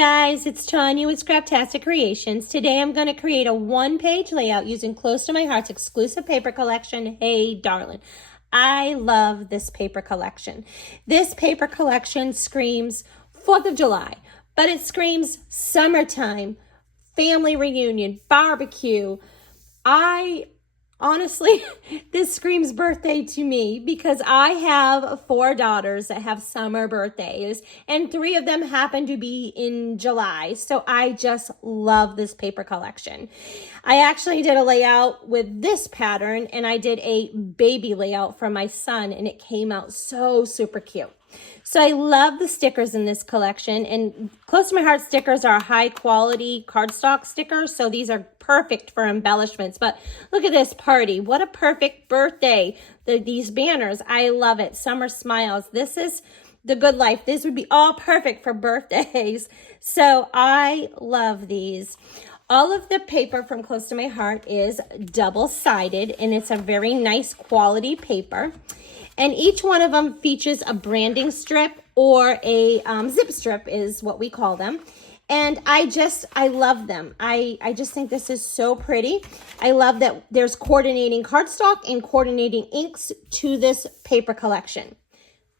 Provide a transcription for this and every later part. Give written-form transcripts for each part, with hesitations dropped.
guys, it's Tanya with Scraptastic Creations. Today I'm going to create a one-page layout using Close to My Heart's exclusive paper collection, Hey Darling. I love this paper collection. This paper collection screams 4th of July, but it screams summertime, family reunion, barbecue. Honestly, this screams birthday to me because I have 4 daughters that have summer birthdays and 3 of them happen to be in July. So I just love this paper collection. I actually did a layout with this pattern and I did a baby layout for my son and it came out so super cute. So I love the stickers in this collection, and Close to My Heart stickers are high quality cardstock stickers, so these are perfect for embellishments. But look at this party. What a perfect birthday. These banners, I love it. Summer smiles. This is the good life. This would be all perfect for birthdays. So I love these. All of the paper from Close to My Heart is double-sided, and it's a very nice quality paper. And each one of them features a branding strip or a zip strip is what we call them. And I love them. I just think this is so pretty. I love that there's coordinating cardstock and coordinating inks to this paper collection.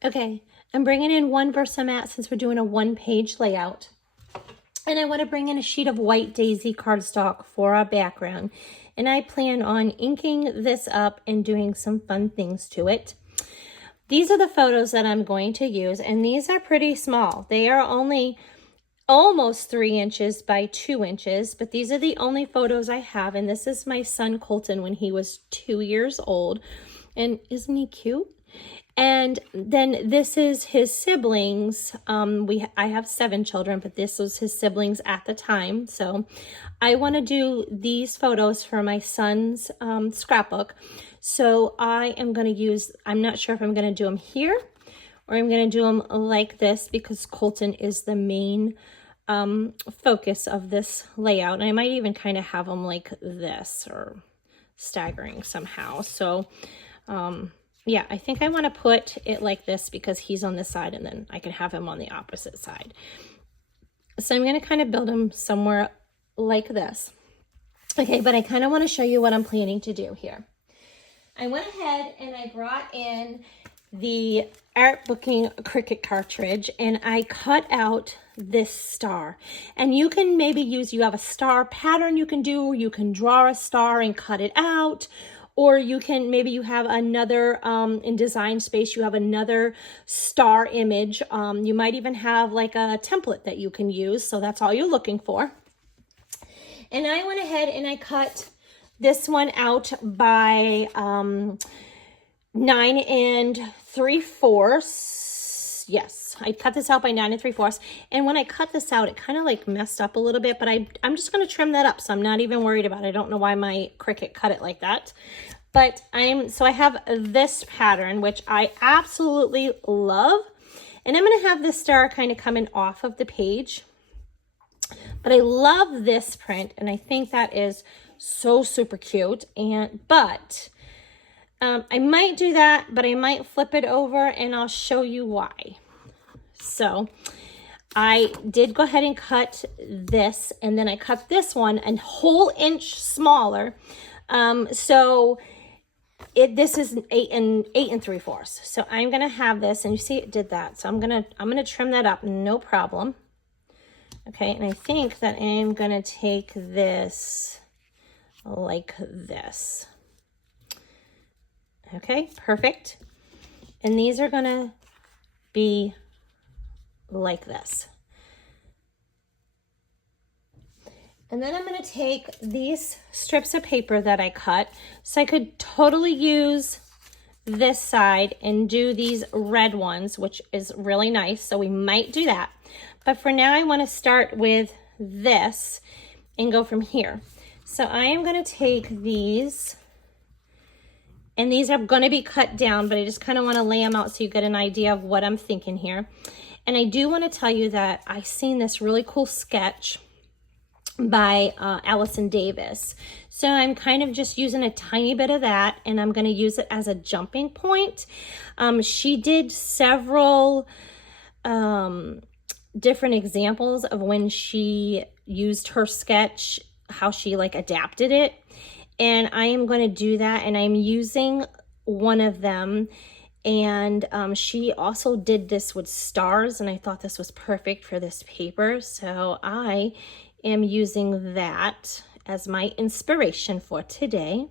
Okay, I'm bringing in one Versamat since we're doing a one-page layout. And I want to bring in a sheet of white daisy cardstock for our background. And I plan on inking this up and doing some fun things to it. These are the photos that I'm going to use, and these are pretty small. They are only almost 3 inches by 2 inches, but these are the only photos I have, and this is my son Colton when he was 2 years old, and isn't he cute? And then this is his siblings. I have 7 children, but this was his siblings at the time. So I want to do these photos for my son's scrapbook. So I am going to use, I'm not sure if I'm going to do them here or I'm going to do them like this because Colton is the main focus of this layout. And I might even kind of have them like this or staggering somehow. So, yeah, I think I want to put it like this because he's on this side and then I can have him on the opposite side. So I'm going to kind of build him somewhere like this. Okay, but I kind of want to show you what I'm planning to do here. I went ahead and I brought in the art booking Cricut cartridge and I cut out this star. And you can maybe use, you have a star pattern you can do, or you can draw a star and cut it out. Or you can, maybe you have another, in Design Space, you have another star image. You might even have like a template that you can use. So that's all you're looking for. And I went ahead and I cut this one out by 9 3/4. Yes, I cut this out by 9 3/4. And when I cut this out, it kind of like messed up a little bit, but I'm just going to trim that up. So I'm not even worried about it. I don't know why my Cricut cut it like that. But so I have this pattern, which I absolutely love. And I'm going to have this star kind of coming off of the page. But I love this print, and I think that is so super cute. But I might do that, but I might flip it over and I'll show you why. So I did go ahead and cut this, and then I cut this one a whole inch smaller. So this is 8 3/4. So I'm gonna have this, and you see it did that. So I'm gonna trim that up, no problem. Okay, and I think that I'm gonna take this like this. Okay, perfect. And these are gonna be like this. And then I'm gonna take these strips of paper that I cut. So I could totally use this side and do these red ones, which is really nice. So we might do that. But for now, I wanna start with this and go from here. So I am gonna take these, and these are gonna be cut down, but I just kind of wanna lay them out so you get an idea of what I'm thinking here. And I do wanna tell you that I seen this really cool sketch by Allison Davis. So I'm kind of just using a tiny bit of that, and I'm gonna use it as a jumping point. She did several different examples of when she used her sketch, how she like adapted it. And I am going to do that, and I'm using one of them. And she also did this with stars, and I thought this was perfect for this paper. So I am using that as my inspiration for today.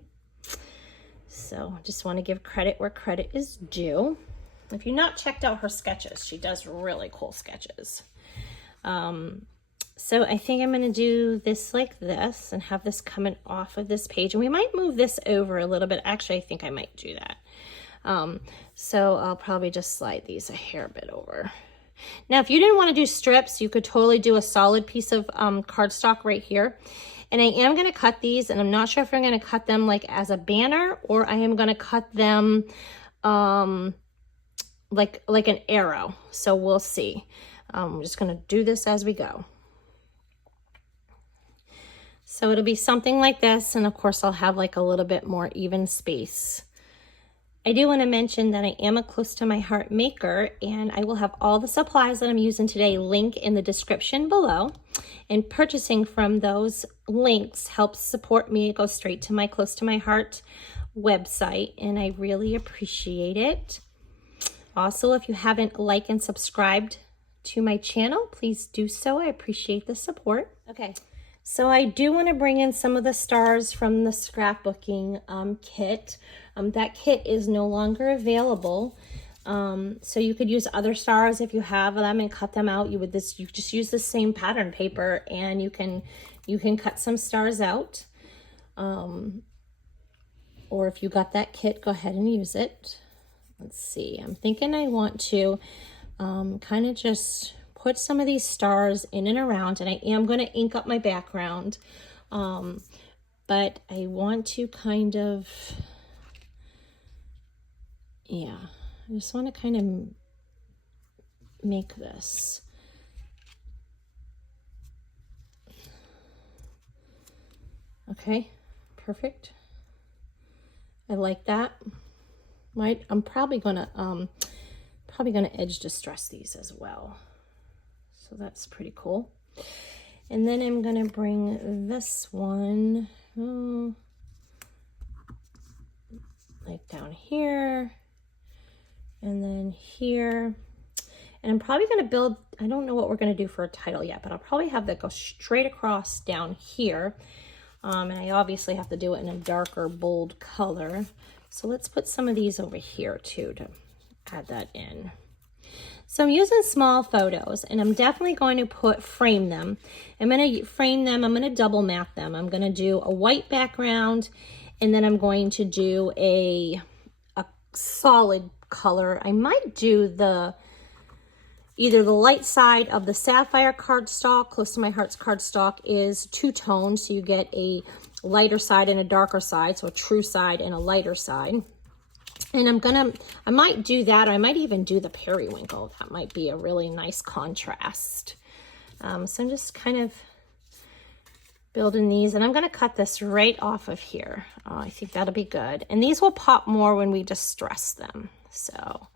So just want to give credit where credit is due. If you've not checked out her sketches, she does really cool sketches. So I think I'm going to do this like this and have this coming off of this page. And we might move this over a little bit. Actually, I think I might do that. So I'll probably just slide these a hair bit over. Now, if you didn't want to do strips, you could totally do a solid piece of cardstock right here. And I am going to cut these, and I'm not sure if I'm going to cut them like as a banner, or I am going to cut them like an arrow. So we'll see. I'm just going to do this as we go. So it'll be something like this, and of course I'll have like a little bit more even space. I do want to mention that I am a close to my heart maker, and I will have all the supplies that I'm using today linked in the description below. And purchasing from those links helps support me. It goes straight to my close to my heart website, and I really appreciate it. Also, if you haven't liked and subscribed to my channel, please do so. I appreciate the support. Okay. So I do want to bring in some of the stars from the scrapbooking kit. That kit is no longer available. So you could use other stars if you have them and cut them out. You just use the same pattern paper, and you can cut some stars out. Or if you got that kit, go ahead and use it. Let's see. I'm thinking I want to kind of just put some of these stars in and around, and I am going to ink up my background, but I want to kind of, yeah, I just want to kind of make this. Okay, perfect. I like that. Right, I'm probably gonna edge distress these as well. So that's pretty cool. And then I'm going to bring this one like down here and then here. And I'm probably going to build, I don't know what we're going to do for a title yet, but I'll probably have that go straight across down here. And I obviously have to do it in a darker, bold color. So let's put some of these over here too to add that in. So I'm using small photos, and I'm definitely going to frame them. I'm going to frame them. I'm going to double map them. I'm going to do a white background, and then I'm going to do a solid color. I might do either the light side of the sapphire cardstock. Close to my heart's cardstock is two-tone, so you get a lighter side and a darker side, so a true side and a lighter side. And I might do that, or I might even do the periwinkle. That might be a really nice contrast. So I'm just kind of building these, and I'm going to cut this right off of here. I think that'll be good. And these will pop more when we distress them. So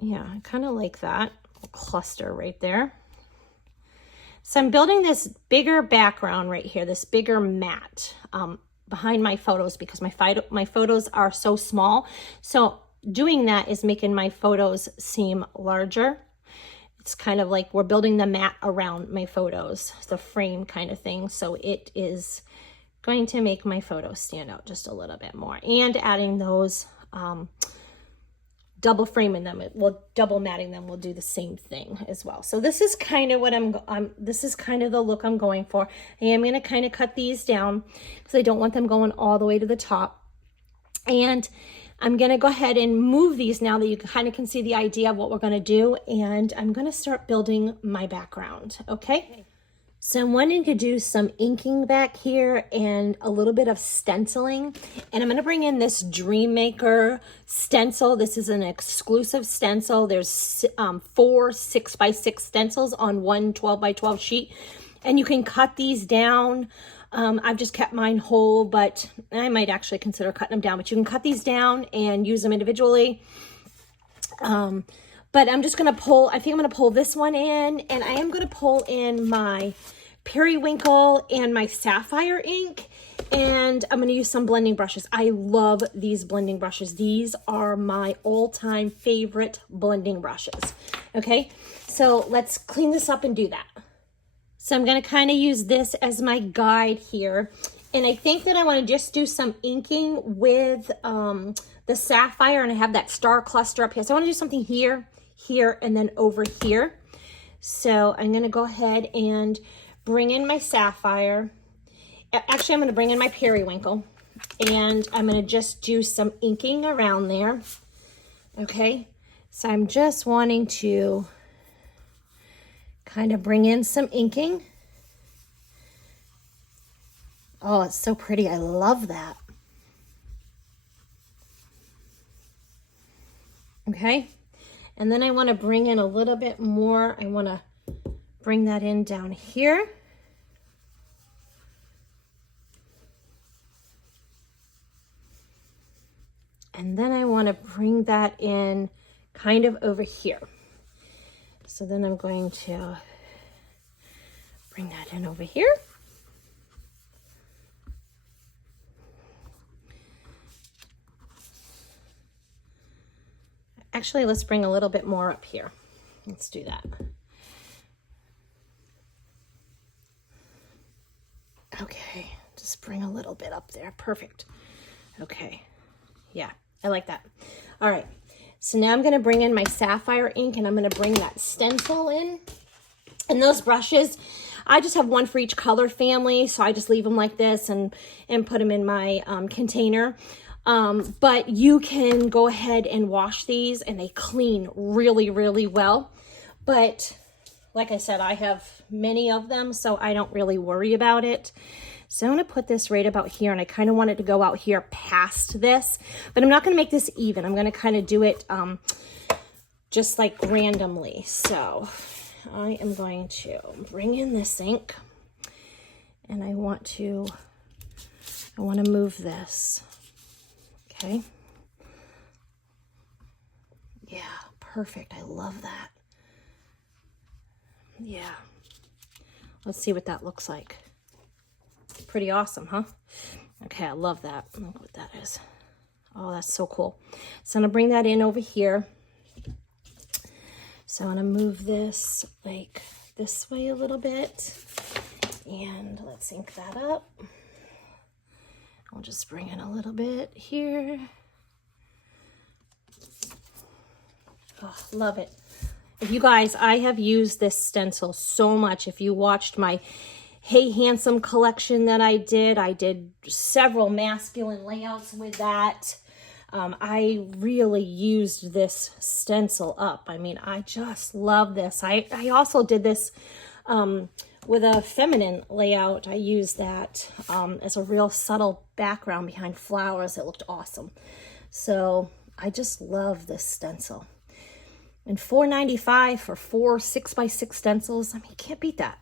yeah, I kind of like that cluster right there. So I'm building this bigger background right here, this bigger mat behind my photos, because my photos are so small. So doing that is making my photos seem larger. It's kind of like we're building the mat around my photos, the frame kind of thing. So it is going to make my photos stand out just a little bit more. And adding those double framing them, double matting them will do the same thing as well. So this is kind of what this is kind of the look I'm going for. I am going to kind of cut these down because I don't want them going all the way to the top. And I'm going to go ahead and move these now that you kind of can see the idea of what we're going to do. And I'm going to start building my background. Okay. So I'm wanting to do some inking back here and a little bit of stenciling. And I'm going to bring in this Dream Maker stencil. This is an exclusive stencil. There's 4 6x6 stencils on one 12x12 sheet. And you can cut these down. I've just kept mine whole, but I might actually consider cutting them down. But you can cut these down and use them individually. But I'm just going to pull, I think I'm going to pull this one in, and I am going to pull in my Periwinkle and my Sapphire ink, and I'm going to use some blending brushes. I love these blending brushes. These are my all-time favorite blending brushes. Okay, so let's clean this up and do that. So I'm going to kind of use this as my guide here. And I think that I want to just do some inking with the Sapphire, and I have that star cluster up here. So I want to do something here, here, and then over here. So I'm going to go ahead and bring in my Sapphire. Actually, I'm going to bring in my Periwinkle, and I'm going to just do some inking around there. Okay, so I'm just wanting to kind of bring in some inking. Oh, it's so pretty. I love that. Okay, and then I want to bring in a little bit more. I want to bring that in down here. And then I want to bring that in kind of over here. So then I'm going to bring that in over here. Actually, let's bring a little bit more up here. Let's do that. Okay, just bring a little bit up there. Perfect. Okay, yeah, I like that. All right, so now I'm going to bring in my Sapphire ink, and I'm going to bring that stencil in. And those brushes, I just have one for each color family, so I just leave them like this and put them in my container. But you can go ahead and wash these, and they clean really, really well. But like I said, I have many of them, so I don't really worry about it. So I'm going to put this right about here, and I kind of want it to go out here past this, but I'm not going to make this even. I'm going to kind of do it just like randomly. So I am going to bring in this ink, and I want to move this. Okay. Yeah, perfect. I love that. Yeah. Let's see what that looks like. Pretty awesome, huh? Okay, I love that. Look what that is. Oh, that's so cool. So I'm going to bring that in over here. So I'm going to move this like this way a little bit. And let's ink that up. I'll just bring in a little bit here. Oh, love it. If you guys, I have used this stencil so much. If you watched my Hey Handsome collection that I did several masculine layouts with that. I really used this stencil up. I mean, I just love this. I also did this with a feminine layout. I used that as a real subtle background behind flowers. It looked awesome. So I just love this stencil. And $4.95 for 4 6x6 stencils. I mean, you can't beat that.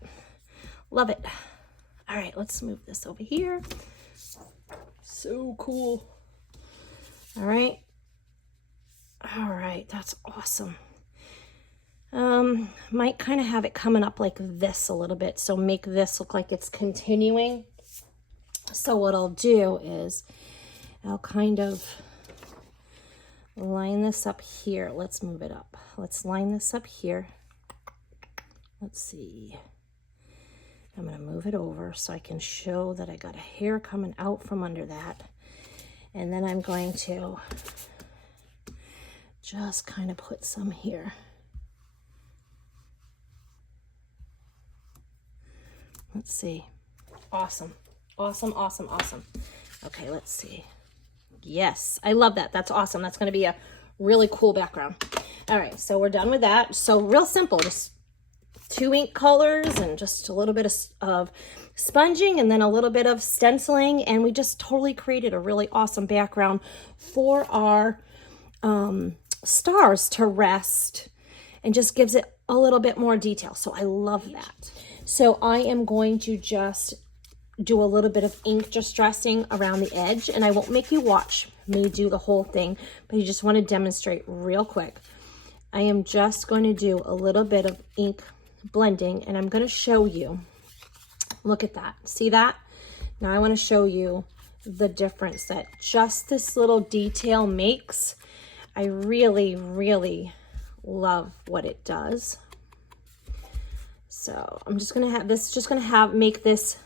Love it. All right, let's move this over here. So cool. All right. All right, that's awesome. Might kind of have it coming up like this a little bit, so make this look like it's continuing. So what I'll do is I'll kind of line this up here. Let's move it up. Let's line this up here. Let's see. I'm going to move it over so I can show that I got a hair coming out from under that. And then I'm going to just kind of put some here. Let's see. Awesome. Awesome, awesome, awesome. Okay, let's see. Yes, I love that. That's awesome. That's going to be a really cool background. All right, so we're done with that. So real simple, just 2 ink colors and just a little bit of sponging and then a little bit of stenciling, and we just totally created a really awesome background for our stars to rest, and just gives it a little bit more detail. So I love that. So I am going to just do a little bit of ink distressing around the edge, and I won't make you watch me do the whole thing, but you just want to demonstrate real quick. I am just going to do a little bit of ink blending, and I'm going to show you. Look at that. See that? Now I want to show you the difference that just this little detail makes. I really, really love what it does. So I'm just going to have this, make this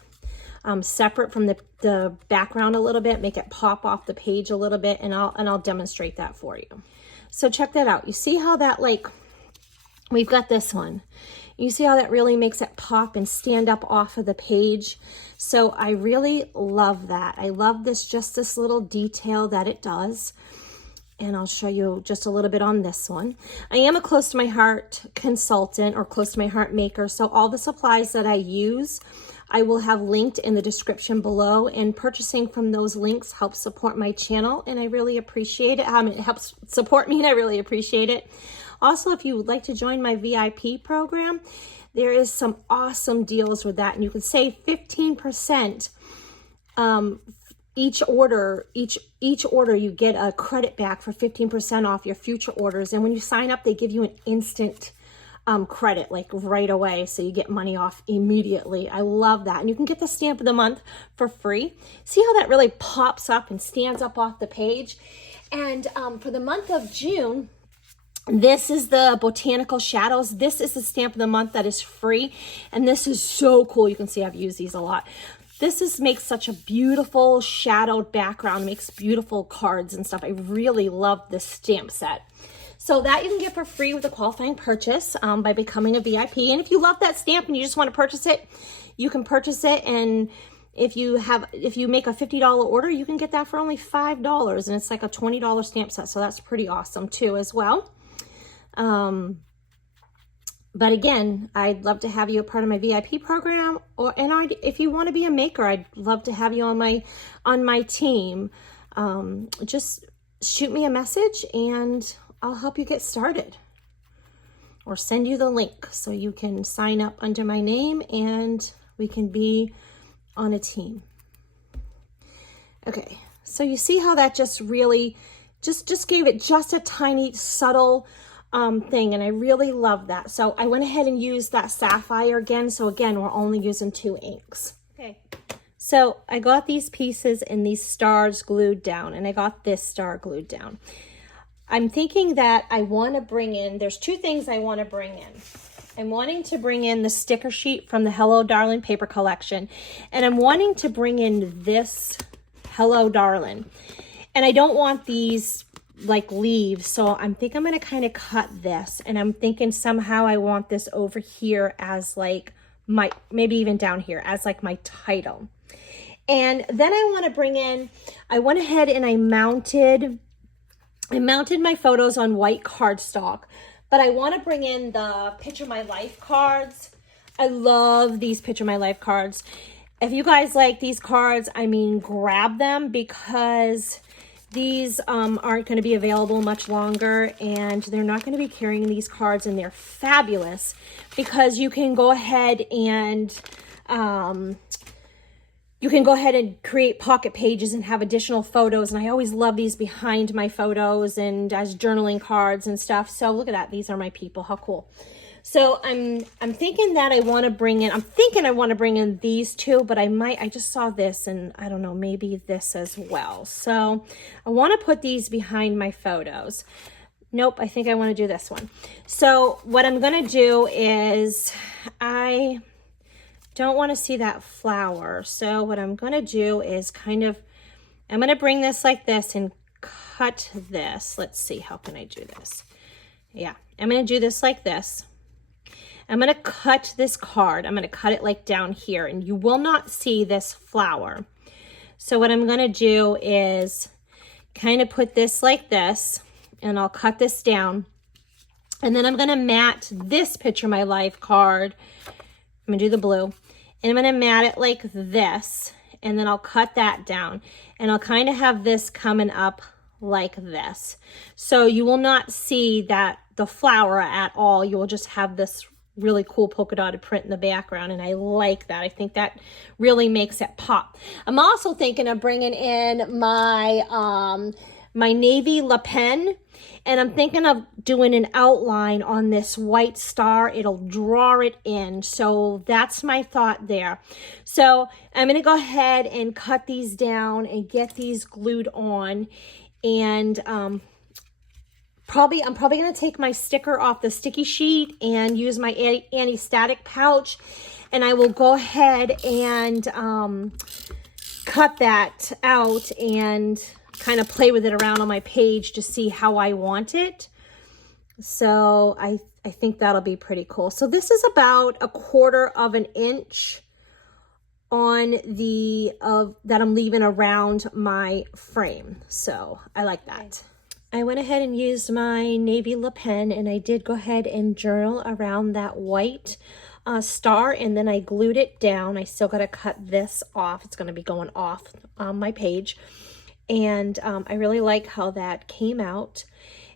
separate from the background a little bit, make it pop off the page a little bit, and I'll demonstrate that for you. So check that out. You see how that, like, we've got this one. You see how that really makes it pop and stand up off of the page. So I really love that. I love just this little detail that it does. And I'll show you just a little bit on this one. I am a close to my heart consultant or close to my heart maker. So all the supplies that I use, I will have linked in the description below, and purchasing from those links helps support my channel, and I really appreciate it. It helps support me, and I really appreciate it. Also, if you would like to join my VIP program, there is some awesome deals with that, and you can save 15%. Each order you get a credit back for 15% off your future orders, and when you sign up, they give you an instant credit, like right away, so you get money off immediately. I love that. And you can get the stamp of the month for free. See how that really pops up and stands up off the page? And for the month of June, this is the Botanical Shadows. This is the stamp of the month that is free, and this is so cool. You can see I've used these a lot. This makes such a beautiful shadowed background, makes beautiful cards and stuff. I really love this stamp set. So that you can get for free with a qualifying purchase by becoming a VIP. And if you love that stamp and you just want to purchase it, you can purchase it. And if you make a $50 order, you can get that for only $5. And it's like a $20 stamp set. So that's pretty awesome too as well. But again, I'd love to have you a part of my VIP program, if you want to be a maker, I'd love to have you on my team. Just shoot me a message and I'll help you get started, or send you the link so you can sign up under my name and we can be on a team. Okay, so you see how that just really just gave it just a tiny subtle thing, and I really love that. So I went ahead and used that sapphire again. So again, we're only using 2 inks. Okay, so I got these pieces and these stars glued down, and I got this star glued down. I'm thinking that I want to bring in, there's 2 things I want to bring in. I'm wanting to bring in the sticker sheet from the Hello Darling paper collection, and I'm wanting to bring in this Hello Darling. And I don't want these like leaves, so I'm going to kind of cut this, and I'm thinking somehow I want this over here as like my, maybe even down here as like my title. And then I want to bring in, I went ahead and I mounted my photos on white cardstock, but I want to bring in the Picture My Life cards. I love these Picture My Life cards. If you guys like these cards, I mean, grab them, because these aren't going to be available much longer, and they're not going to be carrying these cards, and they're fabulous because you can go ahead and create pocket pages and have additional photos. And I always love these behind my photos and as journaling cards and stuff. So look at that. These are my people. How cool. So I'm thinking that I want to bring in, these 2, but I just saw this, and I don't know, maybe this as well. So I want to put these behind my photos. Nope, I think I want to do this one. So what I'm going to do is, I don't want to see that flower. So what I'm going to do is I'm going to bring this like this and cut this. Let's see, how can I do this? Yeah, I'm going to do this like this. I'm going to cut this card. I'm going to cut it like down here, and you will not see this flower. So what I'm going to do is kind of put this like this, and I'll cut this down. And then I'm going to mat this Picture My Life card. I'm going to do the blue, and I'm going to mat it like this, and then I'll cut that down, and I'll kind of have this coming up like this. So you will not see the flower at all. You will just have this really cool polka dotted print in the background, and I like that. I think that really makes it pop. I'm also thinking of bringing in my my navy Le Pen, and I'm thinking of doing an outline on this white star. It'll draw it in. So that's my thought there. So I'm going to go ahead and cut these down and get these glued on. And I'm probably going to take my sticker off the sticky sheet and use my anti-static pouch. And I will go ahead and cut that out and kind of play with it around on my page to see how I want it. So I think that'll be pretty cool. So this is about 1/4 of an inch on the that I'm leaving around my frame. So I like that. I went ahead and used my navy Le Pen, and I did go ahead and journal around that white star, and then I glued it down. I still got to cut this off. It's going to be going off on my page. And I really like how that came out.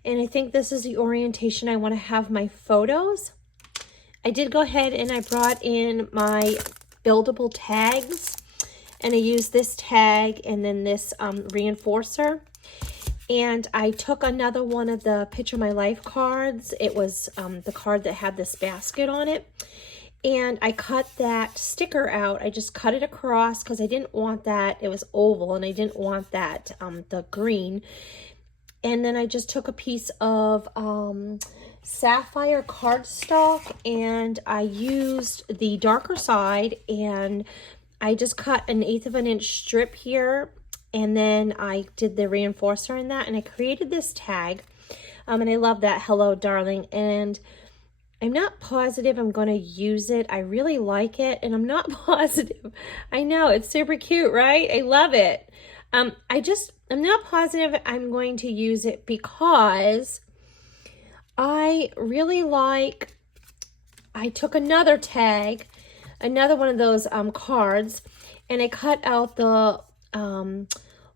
And I think this is the orientation I want to have my photos. I did go ahead and I brought in my buildable tags. And I used this tag and then this reinforcer. And I took another one of the Picture My Life cards. It was the card that had this basket on it. And I cut that sticker out. I just cut it across because I didn't want that. It was oval and I didn't want that, the green. And then I just took a piece of sapphire cardstock and I used the darker side and I just cut 1/8 of an inch strip here. And then I did the reinforcer in that and I created this tag. And I love that, hello darling. And I'm not positive I'm going to use it. I really like it, and I'm not positive. I know, it's super cute, right? I love it. I'm not positive I'm going to use it because I really like, I took another tag, another one of those cards, and I cut out the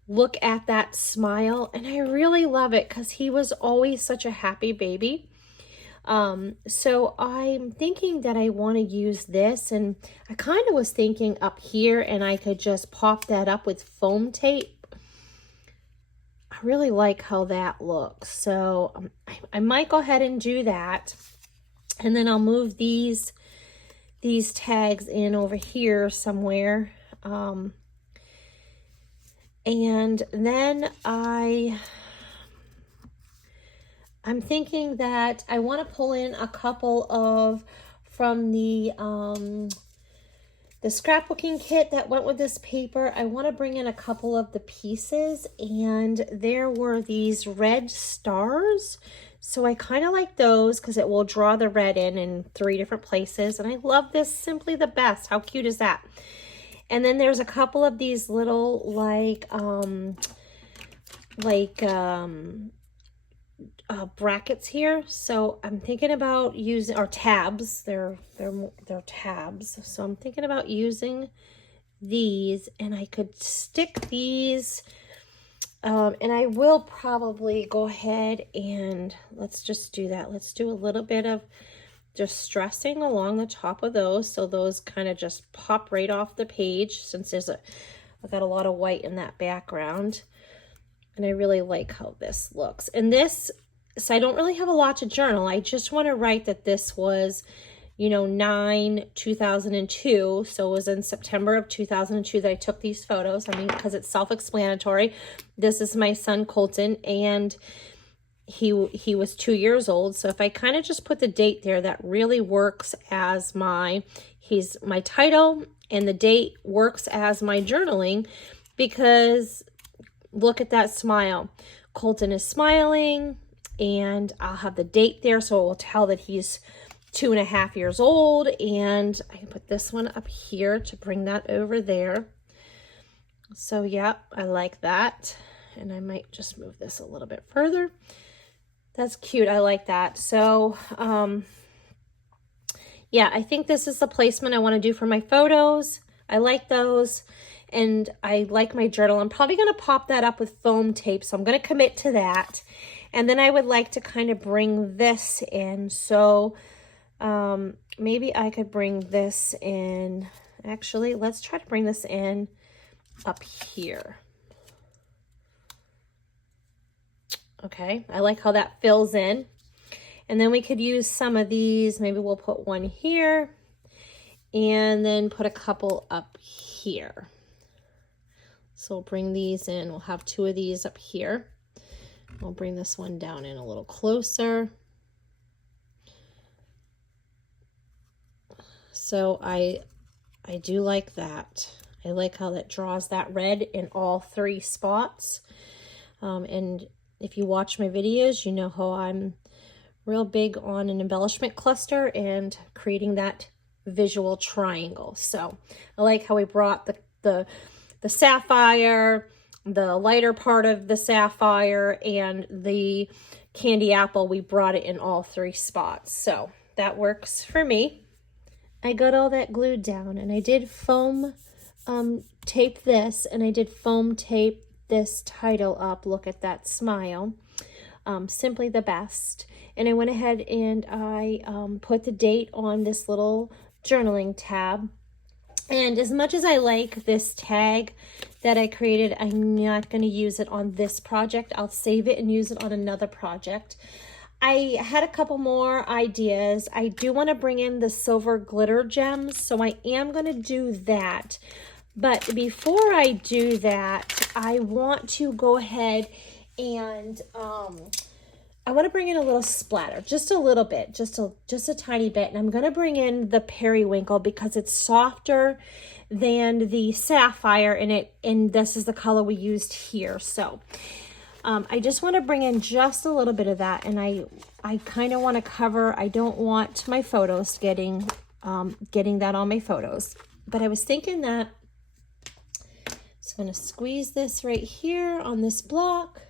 look at that smile, and I really love it because he was always such a happy baby. So I'm thinking that I want to use this, and I kind of was thinking up here and I could just pop that up with foam tape. I really like how that looks. So I might go ahead and do that. And then I'll move these tags in over here somewhere. And then I'm thinking that I want to pull in a couple of from the scrapbooking kit that went with this paper. I want to bring in a couple of the pieces, and there were these red stars. So I kind of like those because it will draw the red in 3 different places. And I love this, simply the best. How cute is that? And then there's a couple of these little brackets here. So I'm thinking about using, or tabs, they're tabs. So I'm thinking about using these, and I could stick these, and I will probably go ahead and let's just do that. Let's do a little bit of just stressing along the top of those, so those kind of just pop right off the page, since I've got a lot of white in that background. And I really like how this looks. And this, so I don't really have a lot to journal. I just want to write that this was, 9/2002. So it was in September of 2002 that I took these photos. I mean, because it's self-explanatory. This is my son Colton, and he was 2 years old. So if I kind of just put the date there, that really works as my title, and the date works as my journaling, because look at that smile. Colton is smiling, and I'll have the date there, so it will tell that he's 2.5 years old. And I can put this one up here to bring that over there. So yeah, I like that. And I might just move this a little bit further. That's cute. I like that. So yeah, I think this is the placement I want to do for my photos. I like those. And I like my journal. I'm probably going to pop that up with foam tape. So I'm going to commit to that. And then I would like to kind of bring this in. So maybe I could bring this in. Actually, let's try to bring this in up here. Okay, I like how that fills in. And then we could use some of these. Maybe we'll put one here and then put a couple up here. So we'll bring these in. We'll have 2 of these up here. We'll bring this one down in a little closer. So I do like that. I like how that draws that red in all 3 spots. And if you watch my videos, you know how I'm real big on an embellishment cluster and creating that visual triangle. So I like how we brought the sapphire, the lighter part of the sapphire, and the candy apple. We brought it in all 3 spots. So that works for me. I got all that glued down, and I did foam tape this, and I did foam tape this title up. Look at that smile. Simply the best. And I went ahead and I put the date on this little journaling tab. And as much as I like this tag that I created, I'm not going to use it on this project. I'll save it and use it on another project. I had a couple more ideas. I do want to bring in the silver glitter gems, so I am going to do that. But before I do that, I want to go ahead and I want to bring in a little splatter, just a little bit, just a tiny bit. And I'm going to bring in the Periwinkle because it's softer than the sapphire and this is the color we used here. So I just want to bring in just a little bit of that, and I kind of want to cover. I don't want my photos getting that on my photos, but I was thinking that. So I'm going to squeeze this right here on this block,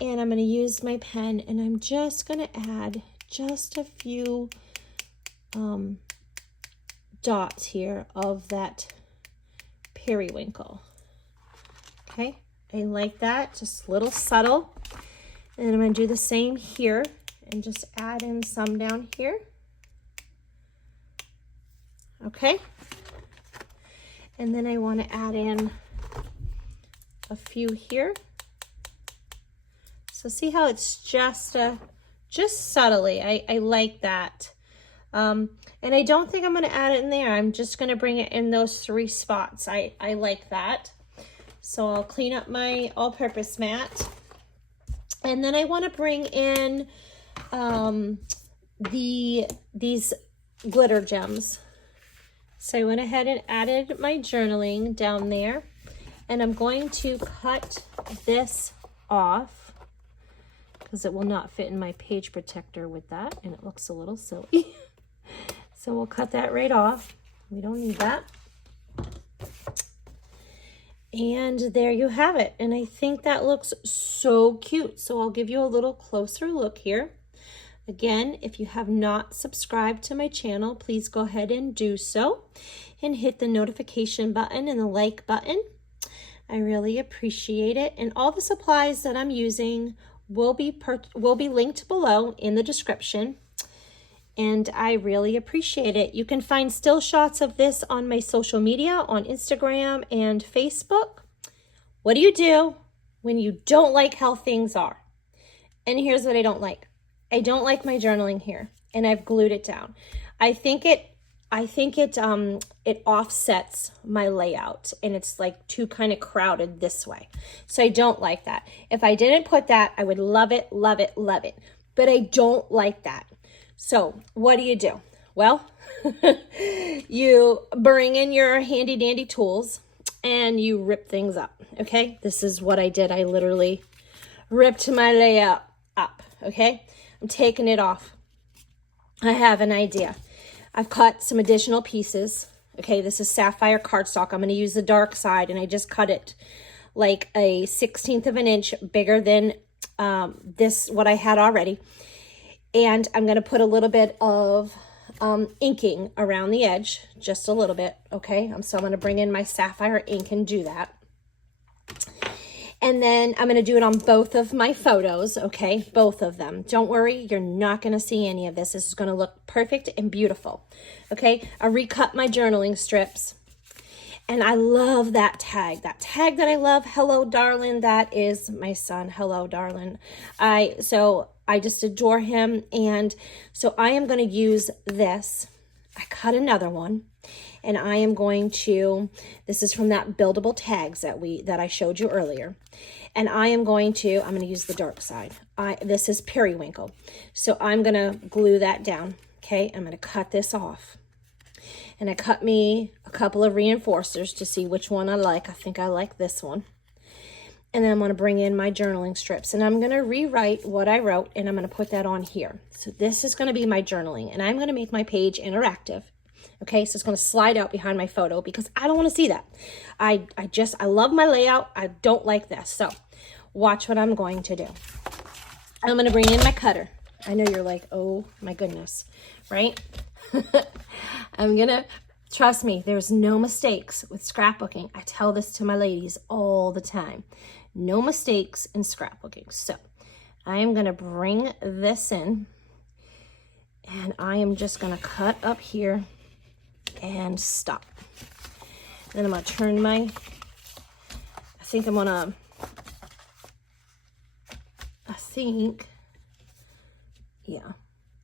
and I'm going to use my pen, and I'm just going to add just a few dots here of that Periwinkle. Okay, I like that, just a little subtle. And I'm going to do the same here and just add in some down here. Okay, and then I want to add in a few here. So see how it's just subtly. I like that. And I don't think I'm going to add it in there. I'm just going to bring it in those 3 spots. I like that. So I'll clean up my all-purpose mat. And then I want to bring in these glitter gems. So I went ahead and added my journaling down there. And I'm going to cut this off because it will not fit in my page protector with that, and it looks a little silly. So we'll cut that right off. We don't need that. And there you have it. And I think that looks so cute. So I'll give you a little closer look here. Again, if you have not subscribed to my channel, please go ahead and do so and hit the notification button and the like button. I really appreciate it. And all the supplies that I'm using will be linked below in the description. And I really appreciate it. You can find still shots of this on my social media, on Instagram and Facebook. What do you do when you don't like how things are? And here's what I don't like. I don't like my journaling here, and I've glued it down. I think it offsets my layout, and it's like too kind of crowded this way. So I don't like that. If I didn't put that, I would love it, love it, love it. But I don't like that. So what do? Well, you bring in your handy dandy tools and you rip things up. Okay, this is what I did. I literally ripped my layout up. Okay, I'm taking it off. I have an idea. I've cut some additional pieces. Okay, this is sapphire cardstock. I'm going to use the dark side, and I just cut it like a 1/16 of an inch bigger than what I had already. And I'm going to put a little bit of inking around the edge, just a little bit. Okay, so I'm going to bring in my sapphire ink and do that. And then I'm going to do it on both of my photos, okay? Both of them. Don't worry, you're not going to see any of this. This is going to look perfect and beautiful, okay? I recut my journaling strips. And I love that tag. That tag that I love, hello, darling, that is my son. Hello, darling. So I just adore him. And so I am going to use this. I cut another one. And I am going to, this is from that buildable tags that I showed you earlier. And I'm going to use the dark side. This is Periwinkle. So I'm going to glue that down. Okay, I'm going to cut this off. And I cut me a couple of reinforcers to see which one I like. I think I like this one. And then I'm going to bring in my journaling strips. And I'm going to rewrite what I wrote, and I'm going to put that on here. So this is going to be my journaling. And I'm going to make my page interactive. Okay, so it's going to slide out behind my photo because I don't want to see that. I love my layout. I don't like this. So watch what I'm going to do. I'm going to bring in my cutter. I know you're like, oh my goodness, right? I'm going to, trust me, there's no mistakes with scrapbooking. I tell this to my ladies all the time. No mistakes in scrapbooking. So I am going to bring this in, and I am just going to cut up here and stop. Then I'm going to turn my, yeah,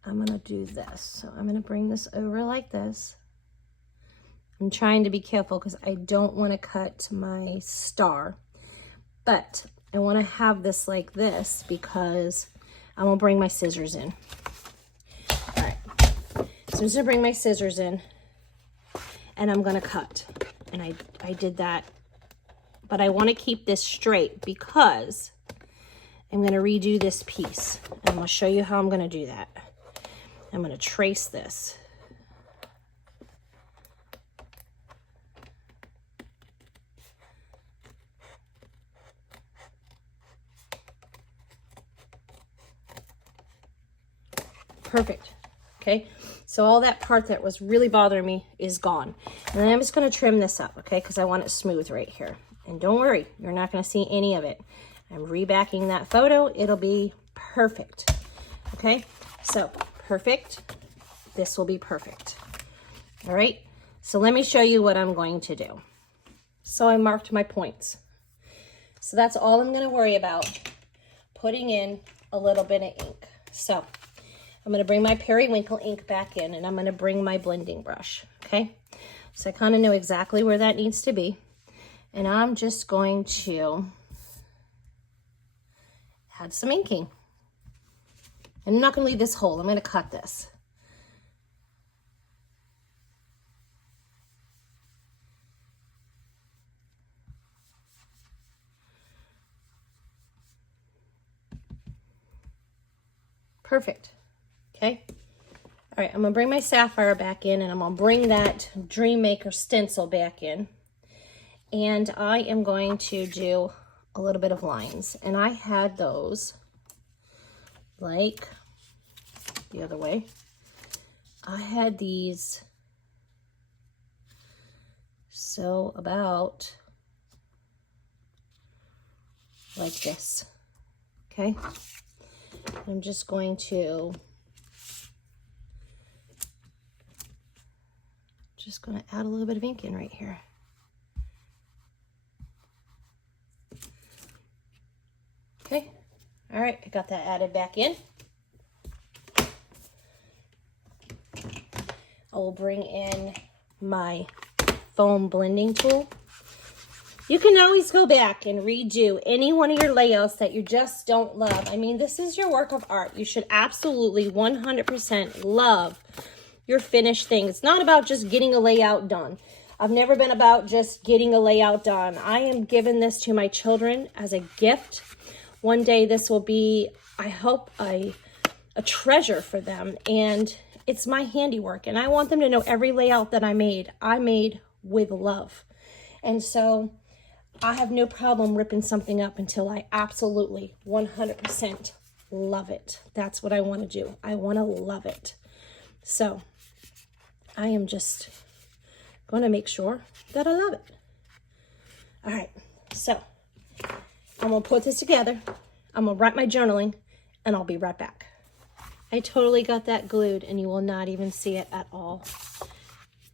I'm going to do this. So I'm going to bring this over like this. I'm trying to be careful because I don't want to cut my star, but I want to have this like this because I'm going to bring my scissors in. All right, so I'm just going to bring my scissors in, and I'm going to cut. And I did that, but I want to keep this straight because I'm going to redo this piece. And I'm going to show you how I'm going to do that. I'm going to trace this. Perfect. Okay, so all that part that was really bothering me is gone. And then I'm just going to trim this up, okay, because I want it smooth right here. And don't worry, you're not going to see any of it. I'm rebacking that photo. It'll be perfect. Okay, so perfect. This will be perfect. All right, so let me show you what I'm going to do. So I marked my points. So that's all I'm going to worry about, putting in a little bit of ink. So I'm going to bring my Periwinkle ink back in, and I'm going to bring my blending brush, okay? So I kind of know exactly where that needs to be. And I'm just going to add some inking. And I'm not going to leave this whole. I'm going to cut this. Perfect. Okay. All right, I'm going to bring my sapphire back in, and I'm going to bring that Dreammaker stencil back in. And I am going to do a little bit of lines. And I had those like the other way. I had these so about like this. Okay. I'm just going to add a little bit of ink in right here. Okay, all right, I got that added back in. I will bring in my foam blending tool. You can always go back and redo any one of your layouts that you just don't love. I mean, this is your work of art. You should absolutely 100% love your finished thing. It's not about just getting a layout done. I've never been about just getting a layout done. I am giving this to my children as a gift. One day this will be, I hope, a treasure for them. And it's my handiwork. And I want them to know every layout that I made with love. And so I have no problem ripping something up until I absolutely 100% love it. That's what I want to do. I want to love it. So I am just going to make sure that I love it. All right, so I'm going to put this together. I'm going to write my journaling, and I'll be right back. I totally got that glued, and you will not even see it at all.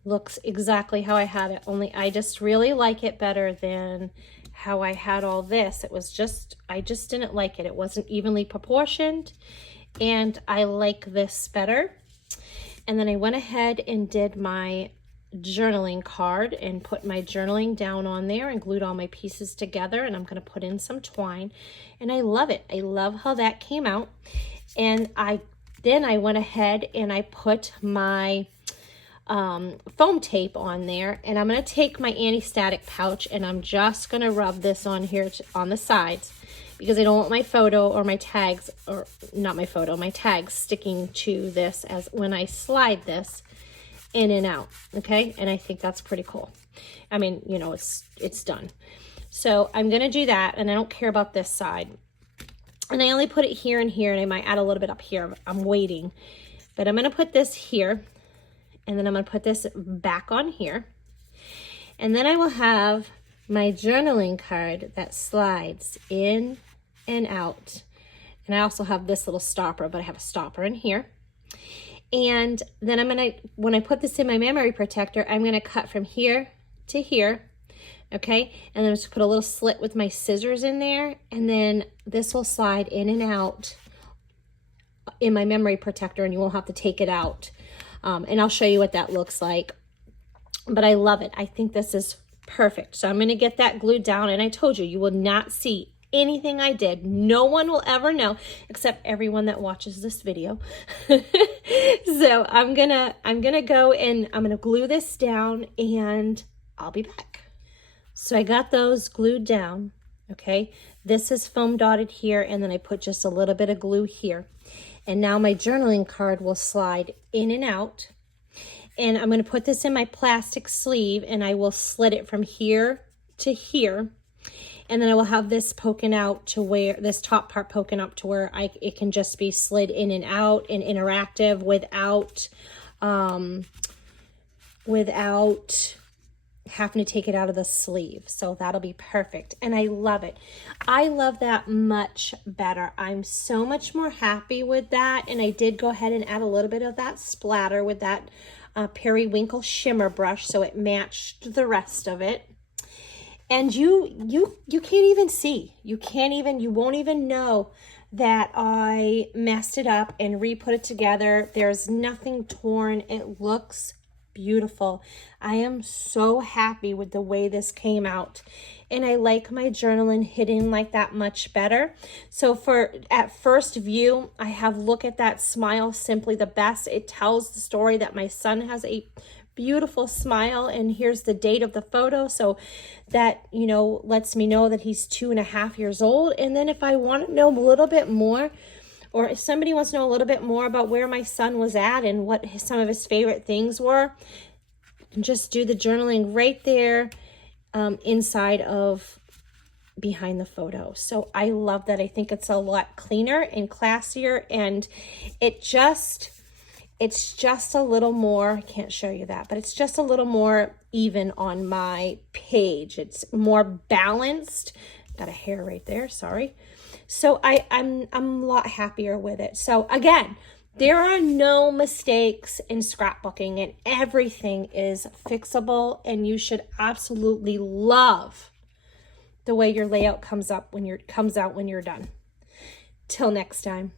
looks exactly how I had it, only I just really like it better than how I had all this. It was just, I just didn't like it. It wasn't evenly proportioned, and I like this better. And then I went ahead and did my journaling card and put my journaling down on there and glued all my pieces together, and I'm going to put in some twine, and I love it. I love how that came out. And then I went ahead and I put my foam tape on there, and I'm going to take my anti-static pouch and I'm just going to rub this on here on the sides, because I don't want my photo or my tags, or not my photo, my tags sticking to this as when I slide this in and out. Okay, and I think that's pretty cool. I mean, you know, it's done. So I'm going to do that, and I don't care about this side. And I only put it here and here, and I might add a little bit up here. I'm waiting, but I'm going to put this here. And then I'm going to put this back on here. And then I will have my journaling card that slides in and out. And I also have this little stopper, but I have a stopper in here. And then I'm going to, when I put this in my memory protector, I'm going to cut from here to here. Okay. And then I'm just put a little slit with my scissors in there. And then this will slide in and out in my memory protector, and you won't have to take it out. And I'll show you what that looks like. But I love it. I think this is perfect. So I'm going to get that glued down. And I told you, you will not see anything I did. No one will ever know, except everyone that watches this video. So I'm gonna go and I'm gonna glue this down, and I'll be back. So I got those glued down. Okay, this is foam dotted here, and then I put just a little bit of glue here. And now my journaling card will slide in and out. And I'm going to put this in my plastic sleeve, and I will slit it from here to here. And then I will have this poking out to where, this top part poking up to where it can just be slid in and out and interactive without having to take it out of the sleeve. So that'll be perfect, and I love it. I love that much better. I'm so much more happy with that. And I did go ahead and add a little bit of that splatter with that Periwinkle shimmer brush, so it matched the rest of it. And you can't even see, you won't even know that I messed it up and re-put it together. There's nothing torn. It looks beautiful. I am so happy with the way this came out, and I like my journaling hidden like that much better. So at first view, I have Look at That Smile, Simply the Best. It tells the story that my son has a beautiful smile, and here's the date of the photo, so that, you know, lets me know that he's 2.5 years old. And then if I want to know a little bit more, or if somebody wants to know a little bit more about where my son was at and what some of his favorite things were, just do the journaling right there inside of behind the photo. So I love that. I think it's a lot cleaner and classier, and it's just a little more, I can't show you that, but it's just a little more even on my page. It's more balanced. Got a hair right there, sorry. So I'm a lot happier with it. So again, there are no mistakes in scrapbooking, and everything is fixable, and you should absolutely love the way your layout comes out when you're done. Till next time.